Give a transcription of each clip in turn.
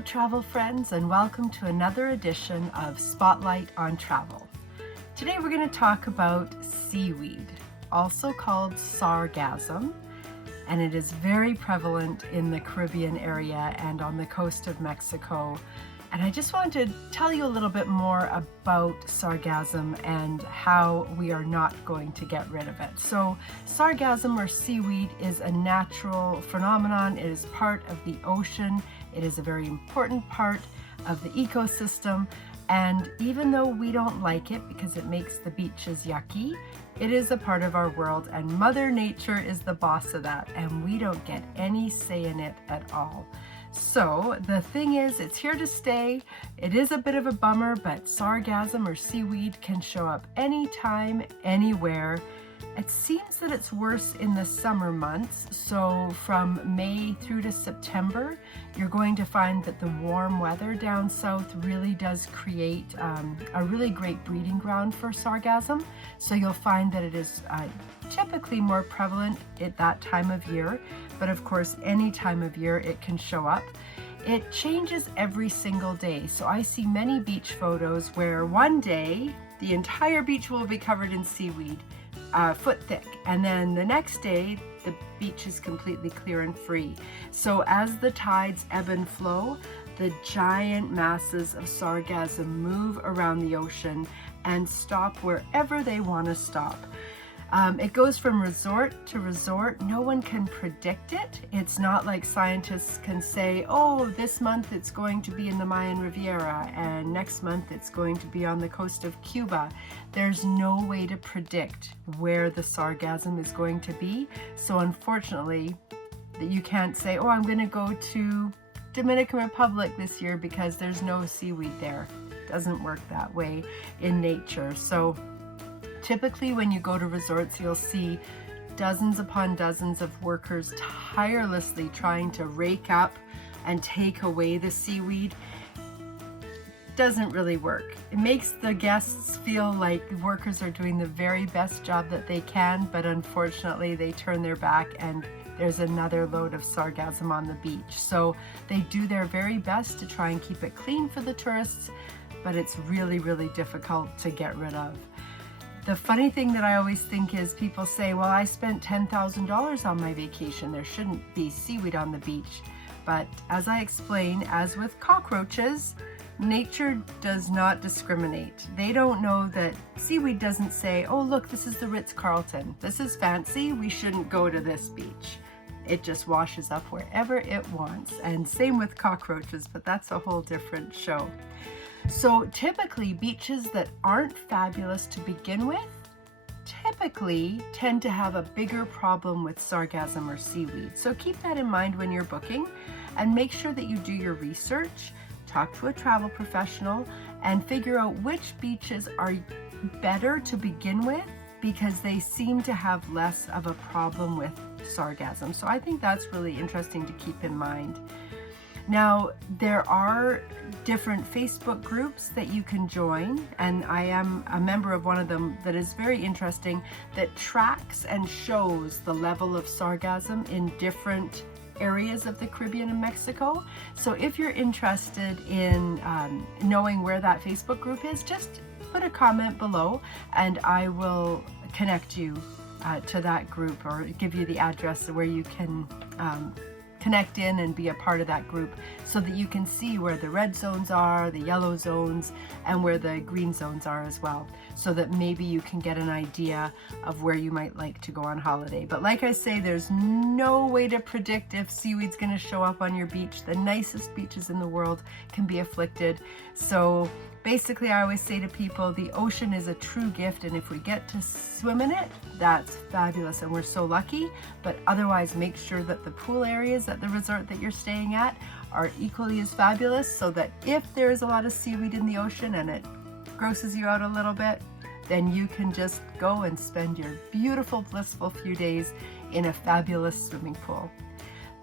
Hello travel friends, and welcome to another edition of Spotlight on Travel. Today we're going to talk about seaweed, also called sargassum, and it is very prevalent in the Caribbean area and on the coast of Mexico. And I just wanted to tell you a little bit more about sargassum and how we are not going to get rid of it. So sargassum, or seaweed, is a natural phenomenon. It is part of the ocean. It is a very important part of the ecosystem. And even though we don't like it because it makes the beaches yucky, it is a part of our world, and Mother Nature is the boss of that, and we don't get any say in it at all. So the thing is, it's here to stay. It is a bit of a bummer, but sargassum, or seaweed, can show up anytime, anywhere. It seems that it's worse in the summer months. So from May through to September, you're going to find that the warm weather down south really does create a really great breeding ground for sargassum. So you'll find that it is typically more prevalent at that time of year, but of course any time of year it can show up. It changes every single day. So I see many beach photos where one day the entire beach will be covered in seaweed, foot thick, and then the next day the beach is completely clear and free. So as the tides ebb and flow, the giant masses of sargassum move around the ocean and stop wherever they want to stop. It goes from resort to resort. No one can predict it. It's not like scientists can say, oh, this month it's going to be in the Mayan Riviera and next month it's going to be on the coast of Cuba. There's no way to predict where the sargassum is going to be. So unfortunately, you can't say, oh, I'm going to go to Dominican Republic this year because there's no seaweed there. It doesn't work that way in nature. So typically when you go to resorts, you'll see dozens upon dozens of workers tirelessly trying to rake up and take away the seaweed. Doesn't really work. It makes the guests feel like workers are doing the very best job that they can, but unfortunately they turn their back and there's another load of sargassum on the beach. So they do their very best to try and keep it clean for the tourists, but it's really, really difficult to get rid of. The funny thing that I always think is people say, well, I spent $10,000 on my vacation. There shouldn't be seaweed on the beach. But as I explain, as with cockroaches, nature does not discriminate. They don't know that seaweed doesn't say, oh, look, this is the Ritz-Carlton. This is fancy. We shouldn't go to this beach. It just washes up wherever it wants. And same with cockroaches, but that's a whole different show. So typically beaches that aren't fabulous to begin with typically tend to have a bigger problem with sargassum or seaweed. So keep that in mind when you're booking, and make sure that you do your research, talk to a travel professional, and figure out which beaches are better to begin with because they seem to have less of a problem with sargassum. So I think that's really interesting to keep in mind. Now, there are different Facebook groups that you can join, and I am a member of one of them that is very interesting, that tracks and shows the level of sargassum in different areas of the Caribbean and Mexico. So if you're interested in knowing where that Facebook group is, just put a comment below and I will connect you to that group, or give you the address where you can connect in and be a part of that group, so that you can see where the red zones are, the yellow zones, and where the green zones are as well, so that maybe you can get an idea of where you might like to go on holiday. But like I say, there's no way to predict if seaweed's going to show up on your beach. The nicest beaches in the world can be afflicted. So basically, I always say to people, the ocean is a true gift, and if we get to swim in it, that's fabulous, and we're so lucky. But otherwise, make sure that the pool areas at the resort that you're staying at are equally as fabulous, so that if there is a lot of seaweed in the ocean and it grosses you out a little bit, then you can just go and spend your beautiful, blissful few days in a fabulous swimming pool.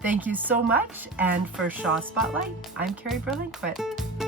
Thank you so much, and for Shaw Spotlight, I'm Kerry Berlinquette.